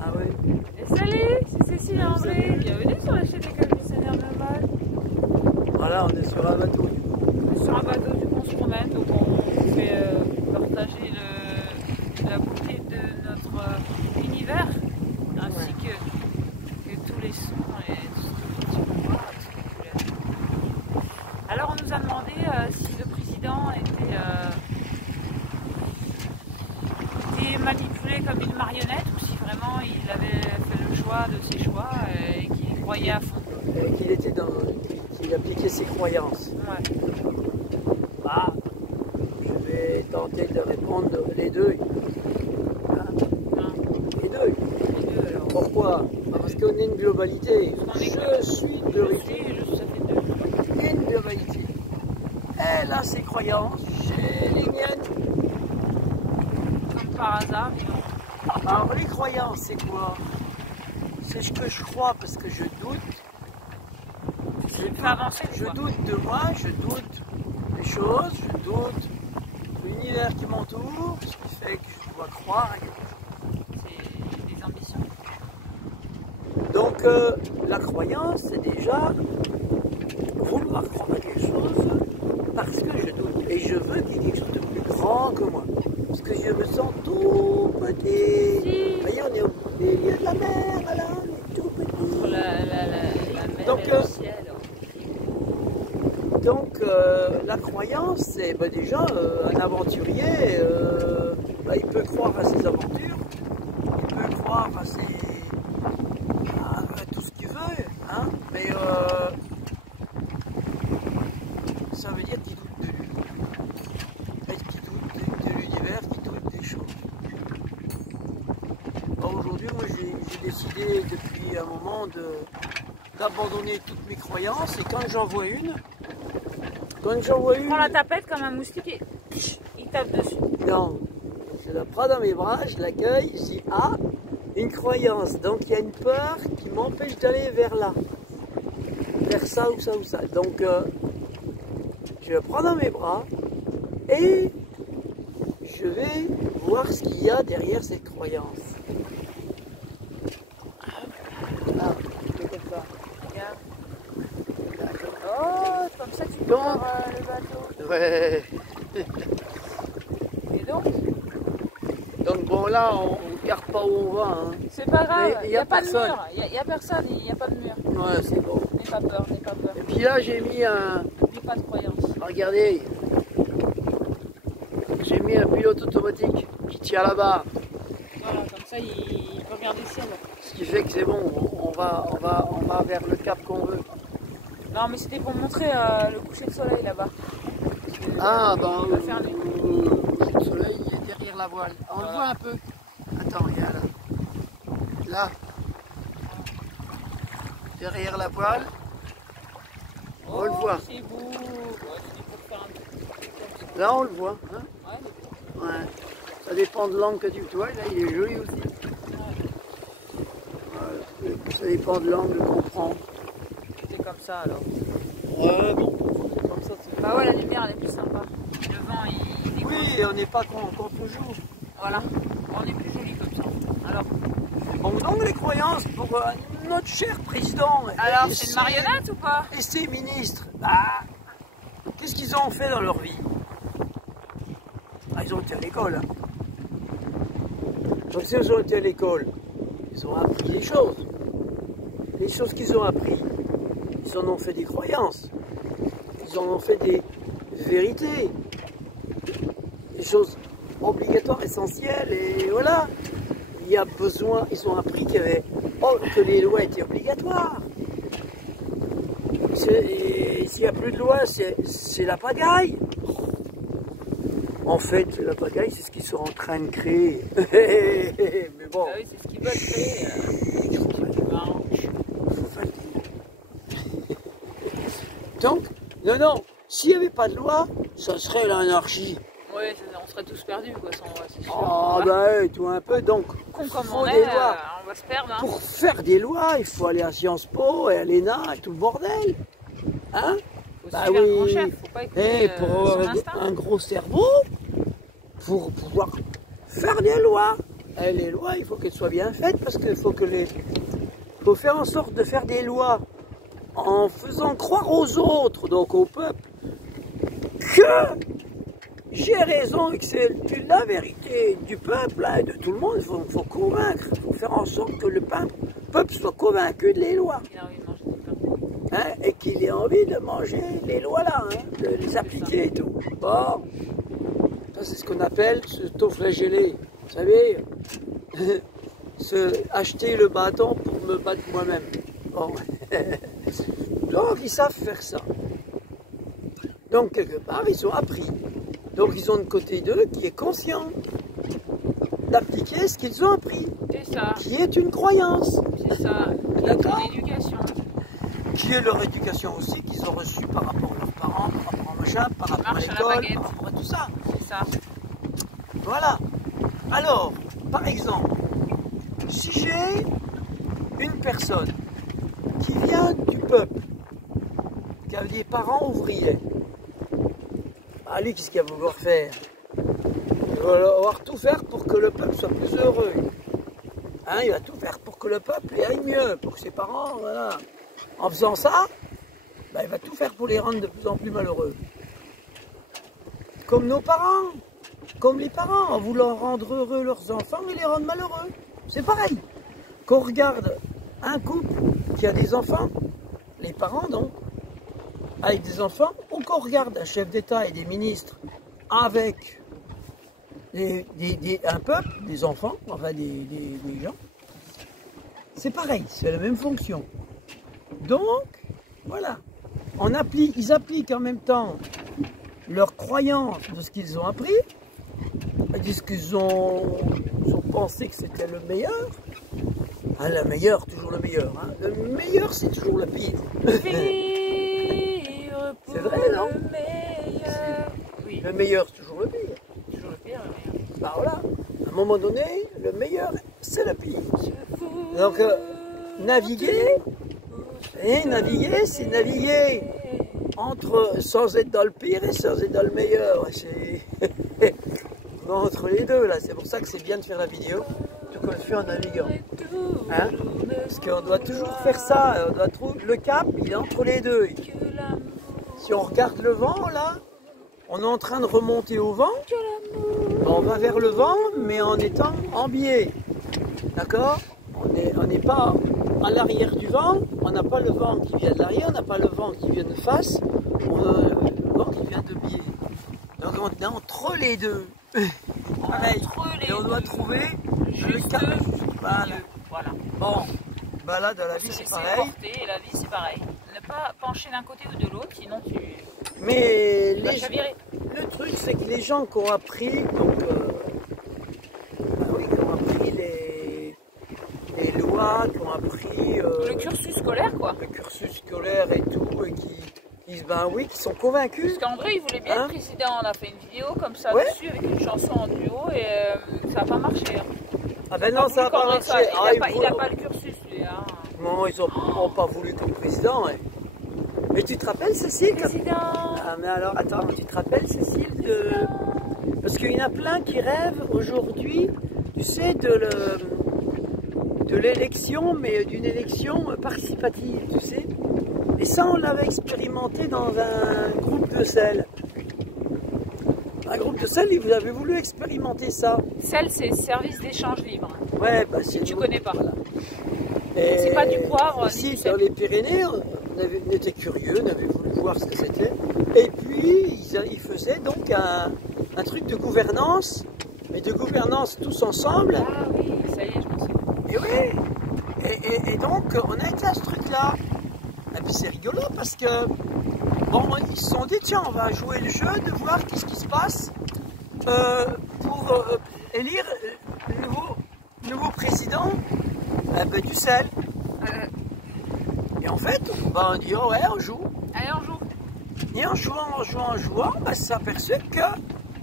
Ah oui. Et salut, c'est Cécile André. Bienvenue sur la chaîne École Missionnaire Navale. Voilà, on est sur un bateau du coup. On est sur un bateau, du coup on se promène, donc on fait partager la beauté de notre univers, ainsi que tous les sons et tout ce qu'on voit. Alors on nous a demandé si le président était manipulé comme une marionnette ou si vraiment il avait fait le choix de ses choix et qu'il y croyait à fond. Et qu'il appliquait ses croyances. Ouais. Bah, je vais tenter de répondre les deux. Hein? Les deux. Les deux, alors. Pourquoi? Parce qu'on est une globalité. Je suis une globalité. Une globalité. Elle a ses croyances, j'ai les miennes. Comme par hasard, dis donc. Alors les croyances, c'est quoi? C'est ce que je crois parce que je doute. Je doute de moi, je doute des choses, je doute de l'univers qui m'entoure, ce qui fait que je dois croire à quelque chose. C'est des ambitions. Donc la croyance, c'est déjà vouloir croire à quelque chose parce que je doute. Et je veux qu'il y ait quelque chose de plus grand que moi. Parce que je me sens tout petit. Vous voyez, on est au milieu de la mer, voilà, on est tout petit. Entre la mer Donc, et le ciel. Donc la croyance, c'est déjà un aventurier, il peut croire à ses aventures, il peut croire à tout ce qu'il veut, hein, mais ça veut dire qu'il doute de lui, qu'il doute de l'univers, qu'il doute des choses. Aujourd'hui, moi j'ai décidé depuis un moment d'abandonner toutes mes croyances et quand j'en vois une, Il prend la tapette comme un moustique et il tape dessus. non, je la prends dans mes bras, je l'accueille, je dis ah, une croyance. Donc il y a une peur qui m'empêche d'aller vers là, vers ça ou ça ou ça. Donc je la prends dans mes bras et je vais voir ce qu'il y a derrière cette croyance. Ah, c'est comme ça. Regarde. Oh, comme ça tu peux voir le bateau. Ouais. Et Donc bon là, on ne regarde pas où on va. Hein. c'est pas grave, il n'y a pas de personne. mur. Il n'y a personne, il n'y a pas de mur. Ouais, c'est bon. N'aie pas peur, n'aie pas peur. Et puis là, j'ai mis un... N'aie pas de croyance. Regardez, j'ai mis un pilote automatique qui tient là-bas. Voilà, comme ça il peut regarder le ciel. Ce qui fait que c'est bon, on va vers le cap qu'on veut. Non, mais c'était pour montrer le coucher de soleil là-bas. Ah, ben, Il va faire nuit. le soleil il est derrière la voile. On le voit un peu. Attends, regarde là. Là. Derrière la voile. On le voit. C'est beau. Ouais, c'était pour faire un petit Là, on le voit. Hein? ouais, mais... Ouais. Ça dépend de l'angle que tu vois. Là, il est joli aussi. Voilà. Ça dépend de l'angle qu'on prend. C'est comme ça alors. Ouais, bon. C'est comme ça. Bah ouais, la lumière elle est plus sympa. Le vent il découle. Oui, on n'est pas contre le jour. Voilà, on est plus joli comme ça. Alors, Bon, donc les croyances pour notre cher président. alors et c'est une marionnette ou pas? Et ses ministres, bah, qu'est-ce qu'ils ont fait dans leur vie? Bah, ils ont été à l'école. Hein. Donc s'ils ont été à l'école, ils ont appris des choses. Les choses qu'ils ont appris, ils en ont fait des croyances. Ils en ont fait des vérités. Des choses obligatoires, essentielles, et voilà. Il y a besoin, ils ont appris que les lois étaient obligatoires. Et s'il n'y a plus de loi, c'est la pagaille. En fait, la pagaille, c'est ce qu'ils sont en train de créer. Mais bon. Ah oui, c'est ce qu'ils veulent créer. Donc, non, s'il n'y avait pas de loi, ça serait l'anarchie. Oui, on serait tous perdus, quoi, c'est sûr. Ah, bah, tout un peu. Donc, Con comme faut on des est, lois. on va se perdre. Hein. Pour faire des lois, il faut aller à Sciences Po et à l'ENA et tout le bordel. Hein? Faut Bah suivre un oui. grand chef, faut pas écouter Et pour son avoir instinct. un gros cerveau, pour pouvoir faire des lois. les lois, il faut qu'elles soient bien faites parce qu'il faut faut faire en sorte de faire des lois en faisant croire aux autres, donc au peuple, que j'ai raison et que c'est la vérité du peuple et de tout le monde. Il faut convaincre, il faut faire en sorte que le peuple soit convaincu de les lois. Hein, et qu'il ait envie de manger les lois là, hein, de les appliquer et tout. Bon, ça c'est ce qu'on appelle se autoflageller. Vous savez, acheter le bâton pour me battre moi-même. Bon. Donc ils savent faire ça. Donc quelque part ils ont appris. Donc ils ont de côté d'eux qui est conscient d'appliquer ce qu'ils ont appris. C'est ça. Qui est une croyance. C'est ça. D'accord. L'éducation. Qui est leur éducation aussi, qu'ils ont reçue par rapport à leurs parents, par rapport à machin, par rapport à l'école, par rapport à tout ça. C'est ça. Voilà. Alors, par exemple, si j'ai une personne qui vient du peuple, qui a des parents ouvriers, bah lui, qu'est-ce qu'il va vouloir faire? Il va vouloir tout faire pour que le peuple soit plus heureux. Hein, il va tout faire pour que le peuple aille mieux, pour que ses parents, voilà. En faisant ça, bah, il va tout faire pour les rendre de plus en plus malheureux. Comme nos parents, comme les parents, en voulant rendre heureux leurs enfants, ils les rendent malheureux. C'est pareil. Quand on regarde un couple qui a des enfants, les parents donc, avec des enfants, ou qu'on regarde un chef d'État et des ministres avec un peuple, des enfants, enfin des gens, c'est pareil, c'est la même fonction. Donc, voilà, ils appliquent en même temps leur croyance de ce qu'ils ont appris, de ce qu'ils ont pensé que c'était le meilleur. Hein, le meilleur, toujours le meilleur. Hein. Le meilleur, c'est toujours le pire. C'est vrai, non? Le meilleur. Oui. Le meilleur, c'est toujours le pire. Toujours le pire, le meilleur. Bah voilà, à un moment donné, le meilleur, c'est le pire. Donc, naviguer, c'est naviguer sans être dans le pire et sans être dans le meilleur. C'est entre les deux, là. C'est pour ça que c'est bien de faire la vidéo, tout comme je fais en naviguant. Hein? Parce qu'on doit toujours faire ça, on doit trouver le cap, il est entre les deux. Si on regarde le vent, là, on est en train de remonter au vent, on va vers le vent, mais en étant en biais. D'accord? On n'est pas à l'arrière du vent, on n'a pas le vent qui vient de l'arrière, on n'a pas le vent qui vient de face, on a le vent qui vient de biais. Donc on est entre les deux. Pareil. Et on doit trouver le cap. Voilà. Bon, bah là dans la vie c'est pareil. Et la vie c'est pareil. Ne pas pencher d'un côté ou de l'autre, sinon tu Mais vas chavirer. Le truc c'est que les gens qui ont appris, donc qui ont appris les lois, qui ont appris le cursus scolaire quoi. Le cursus scolaire et tout, et qui sont convaincus. Parce qu'André il voulait bien être président, on a fait une vidéo comme ça dessus avec une chanson en duo et ça n'a pas marché. Hein. Ah ben non, ça n'a pas marché. Il n'a pas le cursus lui. Hein. Non, ils n'ont pas voulu comme président. Hein. Mais tu te rappelles Cécile Président. Ah mais alors, attends, tu te rappelles Cécile Parce qu'il y en a plein qui rêvent aujourd'hui, tu sais, de l'élection, mais d'une élection participative, tu sais. Et ça, on l'avait expérimenté dans un groupe de sel. Un groupe de sel, vous avez voulu expérimenter ça. Sel, c'est service d'échange libre. Ouais, bah si tu connais pas. Voilà. C'est pas du poivre. Ici, dans les Pyrénées, on était curieux, on avait voulu voir ce que c'était. Et puis, ils faisaient donc un truc de gouvernance, mais de gouvernance tous ensemble. Ah oui, ça y est, je m'en souviens. Et oui, et donc, on a été à ce truc-là. Et puis c'est rigolo parce que, bon, ils se sont dit, tiens, on va jouer le jeu de voir qu'est-ce qui se passe pour élire le nouveau président du sel. Et en fait, on dit, oh ouais, on joue. Allez, on joue. Et en jouant, on s'est aperçu que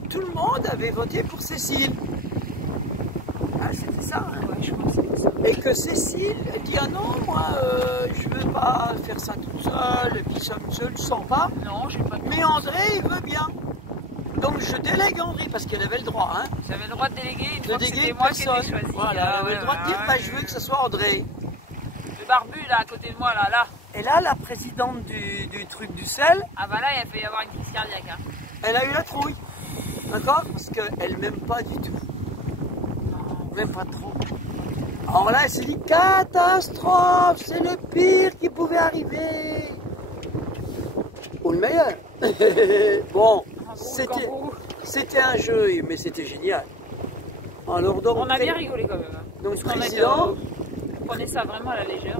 tout le monde avait voté pour Cécile. Ah, c'était ça, hein. Ouais, je pense que c'est ça. Et que Cécile dit, ah non, moi, je veux pas faire ça toute seule, et puis ça ne le sent pas. Non, j'ai pas. Mais André, il veut bien. Donc je délègue André parce qu'elle avait le droit. Hein, J'avais le droit de déléguer une fois que déléguer c'était une moi qui personne. étais choisi. Voilà, elle avait le droit de dire je veux que ce soit André. Le barbu là à côté de moi là. Et là, la présidente du truc du sel, Ah bah là il a fait y avoir une crise cardiaque. Hein. elle a eu la trouille. D'accord? Parce qu'elle m'aime pas du tout. Même pas trop. Alors là, elle s'est dit catastrophe, c'est le pire qui pouvait arriver. Ou le meilleur. Bon, c'était un jeu, mais c'était génial. Alors, donc, On a bien rigolé quand même. Hein. Donc, président. On prenait ça vraiment à la légère.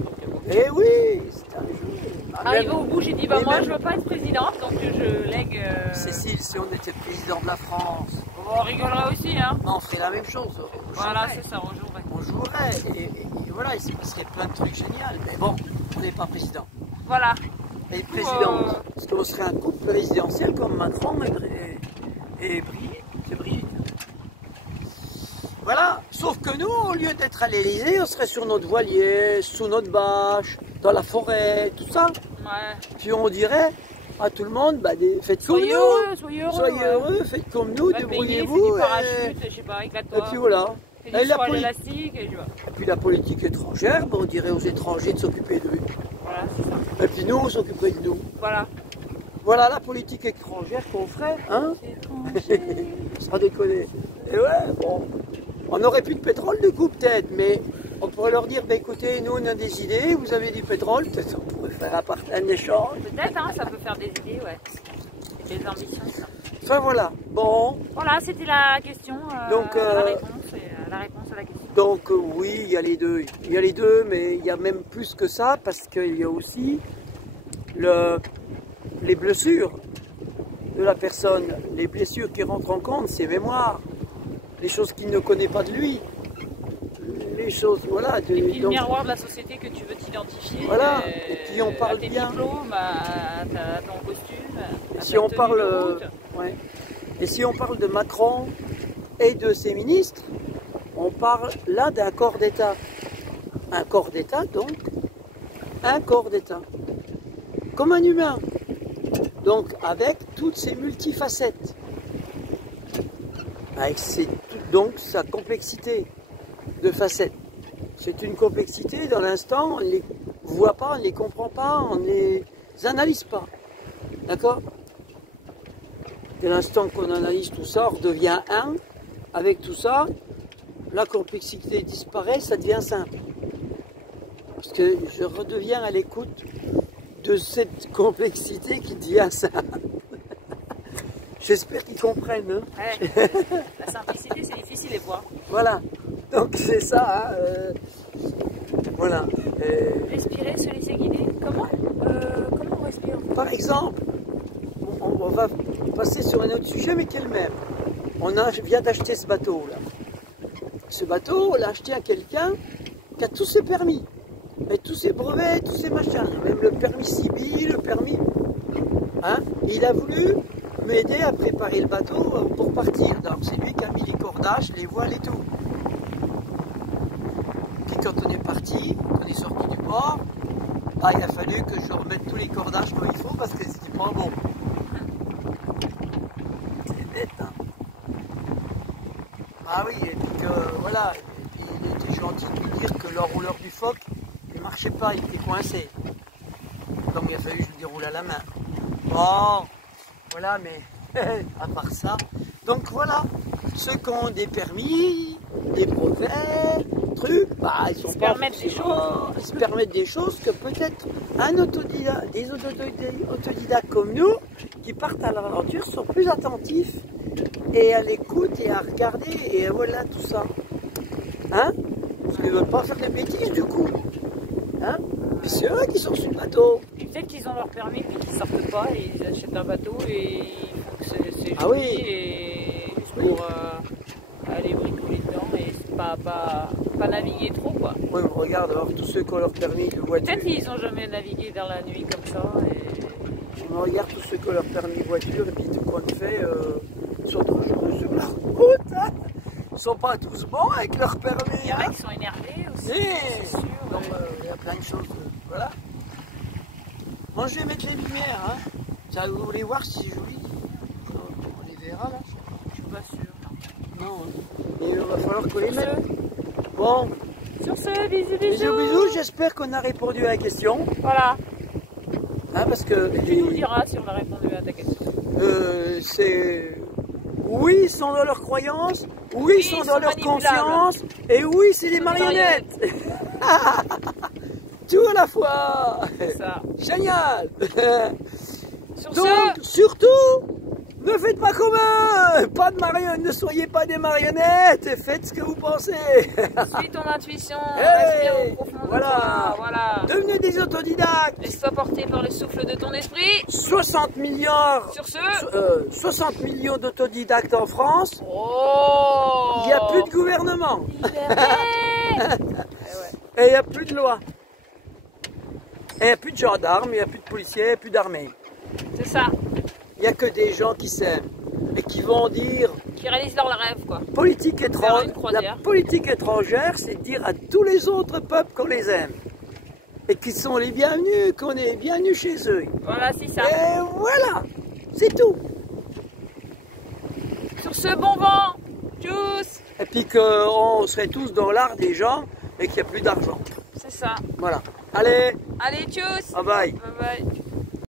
Eh oui, c'était un jeu. Arrivé au bout, j'ai dit bah mais moi même- je veux pas être présidente, donc je lègue. Cécile, si on était président de la France, On rigolerait aussi, hein. on ferait la même chose. On Voilà, jouerait. c'est ça, on jouerait. On jouerait. Et voilà, il se passerait plein de trucs géniaux. Mais bon, on n'est pas président. Voilà. Et présidente. Parce qu'on serait un couple présidentiel comme Macron et Brigitte. C'est Brigitte. Voilà. Sauf que nous, au lieu d'être à l'Élysée, on serait sur notre voilier, sous notre bâche, dans la forêt, tout ça. Ouais. Puis on dirait à tout le monde, bah, faites comme Soyez nous. heureux, soyez heureux. Soyez ouais. heureux, faites comme nous, Va payer, débrouillez-vous. fais du parachute, je sais pas, éclate-toi. Et puis voilà. Fais Et du la saut à poli- l'élastique, et tu vois. Et puis la politique étrangère, bah, on dirait aux étrangers de s'occuper d'eux. Voilà, c'est ça. Et puis nous, on s'occuperait de nous. Voilà. Voilà la politique étrangère qu'on ferait, hein? Sans déconner. Et ouais, bon. On n'aurait plus de pétrole du coup peut-être, mais on pourrait leur dire, bah, écoutez, nous on a des idées, vous avez du pétrole, peut-être on pourrait faire un échange. Peut-être, hein, ça peut faire des idées, ouais. Des ambitions, ça. Enfin voilà, bon, Voilà, c'était la question, Donc, la réponse, et, la réponse à la question. donc oui, il y a les deux. Il y a les deux, mais il y a même plus que ça, parce qu'il y a aussi les blessures de la personne, les blessures qui rentrent en compte, ses mémoires, les choses qu'il ne connaît pas de lui, les choses, voilà. Et puis le donc, miroir de la société que tu veux t'identifier. Voilà, et puis on parle à tes bien. diplômes, à ton costume, à si ta on tenue parle, de route. ouais. Et si on parle de Macron et de ses ministres, on parle là d'un corps d'État. Un corps d'État, donc, un corps d'État. Comme un humain. Donc, avec toutes ses multifacettes. Avec donc sa complexité de facettes. C'est une complexité, dans l'instant, on ne les voit pas, on ne les comprend pas, on ne les analyse pas. D'accord? Dès l'instant qu'on analyse tout ça, on redevient un. Avec tout ça, la complexité disparaît, ça devient simple. Parce que je redeviens à l'écoute de cette complexité qui devient simple. J'espère qu'ils comprennent. Hein. Ouais. La simplicité, c'est difficile à voir. Voilà. Donc c'est ça. Hein, voilà. Respirer, se laisser guider. Comment on respire? Par exemple, on va passer sur un autre sujet, mais qui est le même. Vient d'acheter ce bateau-là. Ce bateau, on l'a acheté à quelqu'un qui a tous ses permis, et tous ses brevets, tous ses machins, même le permis civil, le permis. Hein? Il a voulu m'aider à préparer le bateau pour partir. Donc c'est lui qui a mis les cordages, les voiles et tout. Puis quand on est parti, on est sorti du port, ah, il a fallu que je remette tous les cordages comme il faut parce que c'était pas bon. C'est bête, hein. Ah oui, et puis que voilà, et puis il était gentil de lui dire que l'enrouleur du phoque, il marchait pas, il était coincé. Donc il a fallu que je le déroule à la main. Bon, voilà, mais à part ça, donc voilà, ceux qui ont des permis, des brevets, trucs, bah ils sont se pas permettent des forcément- ils se permettent des choses que peut-être des autodidactes comme nous, qui partent à l'aventure, sont plus attentifs et à l'écoute et à regarder et voilà tout ça. Hein? Parce qu'ils ne veulent pas faire des bêtises du coup. Hein? Puis c'est eux qui sont sur le bateau. Peut-être qu'ils ont leur permis puis qu'ils sortent pas et ils achètent un bateau et ils font que c'est Ah joli oui. et pour aller bricoler dedans et pas naviguer trop quoi. Oui, on regarde alors tous ceux qui ont leur permis de voiture. Peut-être qu'ils ont jamais navigué dans la nuit comme ça. On regarde tous ceux qui ont leur permis de voiture et puis tout compte fait, sur la route. Hein. Ils sont pas tous bons avec leur permis. Il y en Hein. a qui sont énervés aussi, Oui. c'est sûr. Donc il y a plein de choses. Voilà. Moi je vais mettre les lumières. Hein. Ça, vous voulez voir si c'est joli? On les verra là. Je suis pas sûre. Non, hein. Et il va falloir qu'on les mette. Bon, Sur ce, bisous, bisous, bisous. J'espère qu'on a répondu à la question. Voilà. Hein, parce que Tu nous diras si on a répondu à ta question. c'est. Oui, ils sont dans leurs croyances. Oui, ils sont dans leur manipulables. conscience. Et oui, c'est des marionnettes. Tout à la fois. C'est ça. Génial. Sur Donc, ce, surtout, ne faites pas comme eux. Pas de marionnettes, ne soyez pas des marionnettes. Faites ce que vous pensez. suis ton intuition, Hey, respire au profond de voilà. toi. Voilà. Devenez des autodidactes. Laisse-toi porter par le souffle de ton esprit. 60 milliards. Sur ce, 60 millions d'autodidactes en France. oh, Il n'y a plus de gouvernement. liberté. Et il n'y a plus de loi. Et il n'y a plus de gendarmes, il n'y a plus de policiers, il n'y a plus d'armée. C'est ça. Il n'y a que des gens qui s'aiment et qui vont dire Qui réalisent leur rêve, quoi. politique Faire étrangère. une croisière. La politique étrangère, c'est dire à tous les autres peuples qu'on les aime. Et qu'ils sont les bienvenus, qu'on est bienvenus chez eux. Voilà, c'est ça. Et voilà, c'est tout. Sur ce, bon vent. Tchuss. Et puis qu'on serait tous dans l'art des gens et qu'il n'y a plus d'argent. C'est ça. Voilà. Allez, Allez, tchuss. bye bye. Bye bye.